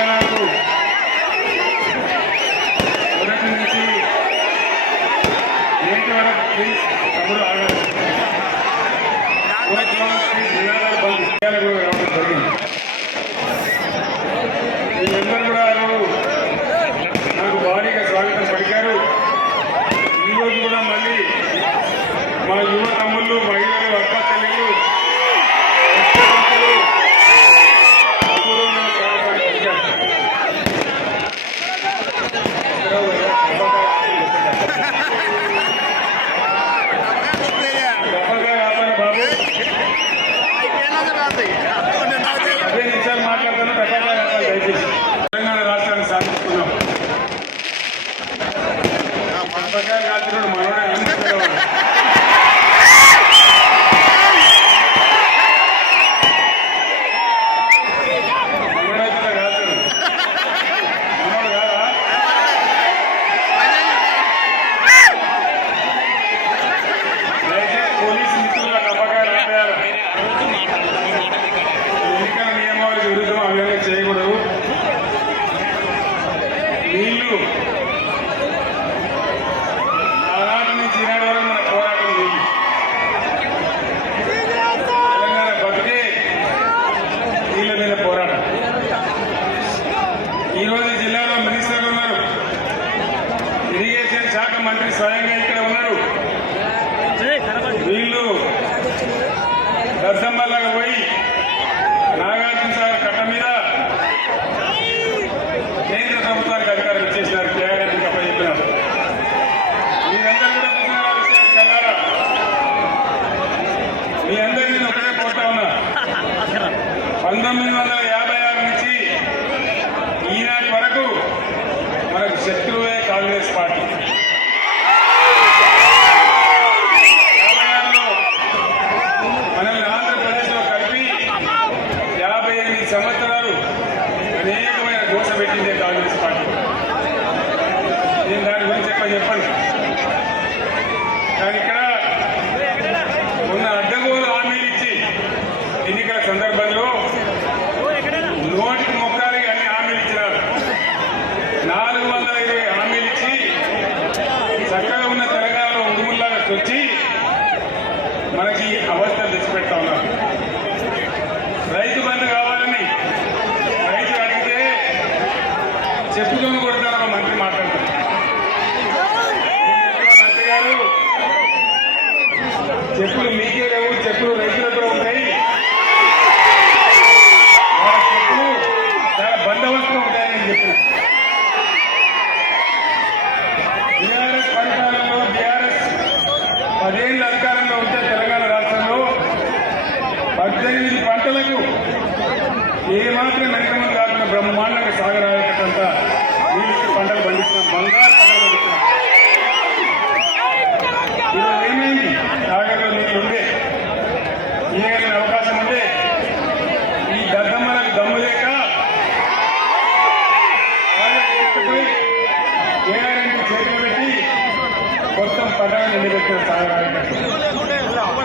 Bravo! Flamengo. పంతొమ్మిది వందల పదేళ్ళు అధికారంలో ఉంటే తెలంగాణ రాష్ట్రంలో పద్దెనిమిది పంటలకు ఏమాత్రం నిర్గమం కాకుండా బ్రహ్మాండంగా సాగరా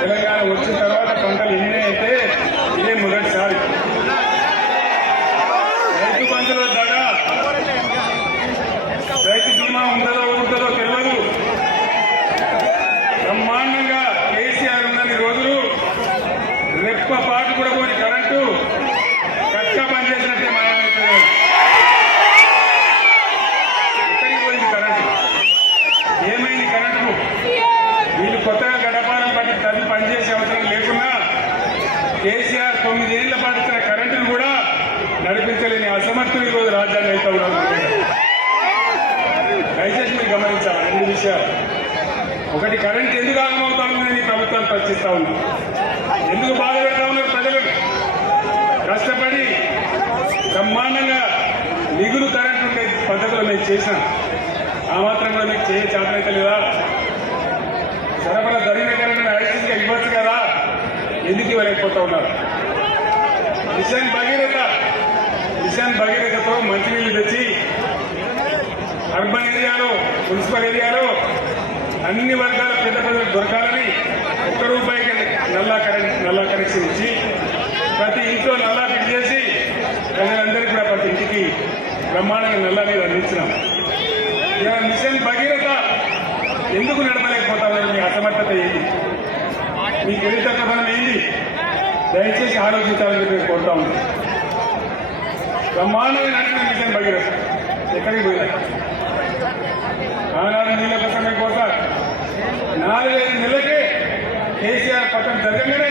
தெலுங்கான ஒற்று కరెంట్ ఎందుకు ఆగమవుతా ఉందని ప్రభుత్వాన్ని ప్రశ్నిస్తా ఉంది. ఎందుకు బాధ పెడతా ఉన్నారు ప్రజలు? కష్టపడి బ్రహ్మాండంగా మిగులు కరెంటు పద్ధతిలో మేము చేశాం. ఆ మాత్రం కూడా మీకు చేయ చేతనైతే లేదా? సరఫరా జరిగిన కరెంట్ యాక్సిస్గా ఇవ్వచ్చు కదా? ఎందుకు ఇవ్వలేకపోతా ఉన్నారు? మిషన్ భగీరథ మిషన్ భగీరథతో మంచినీళ్ళు తెచ్చి అర్బన్ ఏరియాలో మున్సిపల్ ఏరియాలో అన్ని వర్గాల పెద్ద ప్రజలకు దొరకాలని ఒక్క రూపాయికి నల్లా కరెంట్ నల్లా కనెక్షన్ ఇచ్చి ప్రతి ఇంట్లో నల్లా ఫిట్ చేసి ప్రజలందరికీ కూడా ప్రతి ఇంటికి బ్రహ్మాండంగా నల్లా మీరు అందించినాం. ఇలా మిషన్ భగీరథ ఎందుకు నడపలేకపోతా మీ అసమర్థత ఏంటి? మీ గురితత్వం ఏంటి? దయచేసి ఆలోచించాలని చెప్పి కోరుతా ఉంటాం బ్రహ్మాండంగా నడిచిన మిషన్ భగీరథ. ఎక్కడికి పోయినా? ఆనాడు నీళ్ళ కోసమే కేసీఆర్ పట్టం జరగంగానే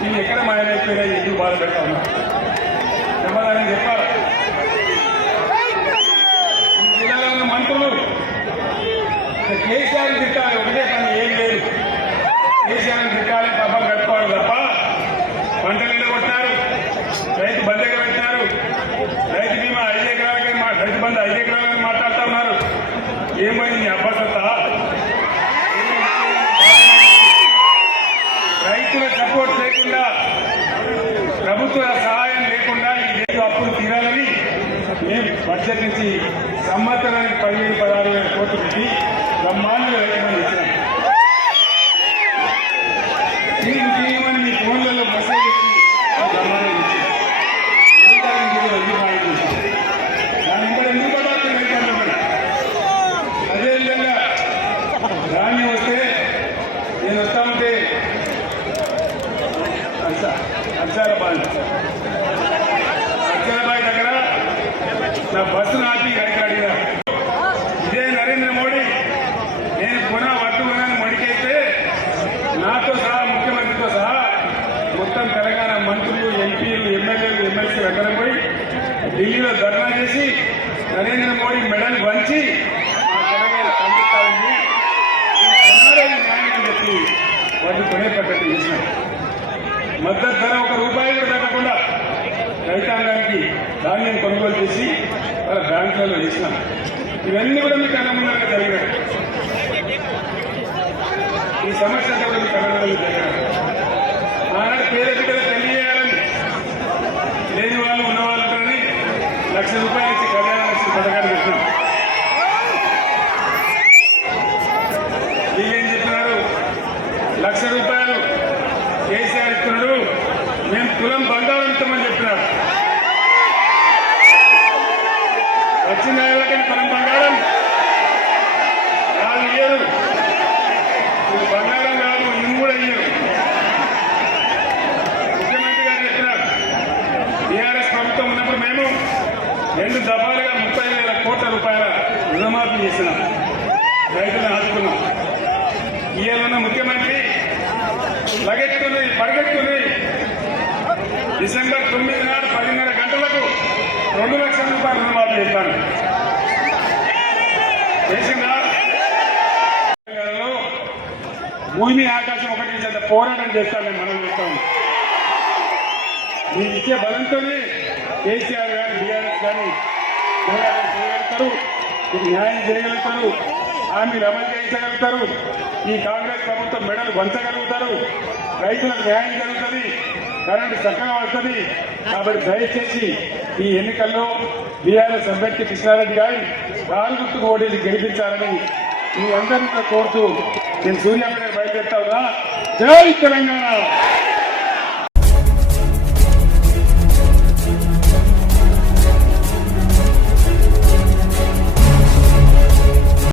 నేను ఎక్కడ మాయమైపోయినా ఎందుకు బాధ పెడతా ఉన్నా. సమాధానం చెప్పాలి. ఈ జిల్లాలో ఉన్న మంత్రులు కేసీఆర్ సంవత్సరానికి పదిహేను పదహారు వాళ్ళు కొనే చేసినాం మద్దతు ధర ఒక రూపాయి కూడా పెట్టకుండా రైతాంగానికి ధాన్యం కొనుగోలు చేసి వాళ్ళ బ్యాంకులలో వేసినాం. ఇవన్నీ కూడా మీకు అనుగుణంగా జరిగినాయి. ఈ సమస్య కూడా మీకు అనుగుణంగా జరిగినాయి. ఆనాడు పేద బిడ్డలు తెలియజేయాలని లేని వాళ్ళు ఉన్నవాళ్ళు కానీ లక్ష రూపాయలు లగెత్తుని పరిగెత్తుని. డిసెంబర్ తొమ్మిది నాడు పదిన్నర గంటలకు రెండు లక్షల రూపాయలు రుణమాఫీ చేస్తాను. చేసిందా భూమి ఆకాశం ఒకటి చేత పోరాటం చేస్తాను నేను మనం చెప్తాము మీకు ఇచ్చే బలంతోనే కేసీఆర్ గారు బీఆర్ఎస్ కానీ చేయగలుగుతారు న్యాయం చేయగలుగుతారు హామీలు అమలు చేయించగలుగుతారు. ఈ కాంగ్రెస్ ప్రభుత్వం మెడలు వంచగలుగుతారు. రైతులకు న్యాయం జరుగుతుంది. కరెంటు చక్కగా వస్తుంది. కాబట్టి దయచేసి ఈ ఎన్నికల్లో బీఆర్ఎస్ అభ్యర్థి కృష్ణారెడ్డి గారి నాలుగు ఓటీలు గెలిపించాలని మీ అందరినీ కోరుతూ నేను సూర్యాపేట బయలుదేరుతా ఉన్నా. జై తెలంగాణ!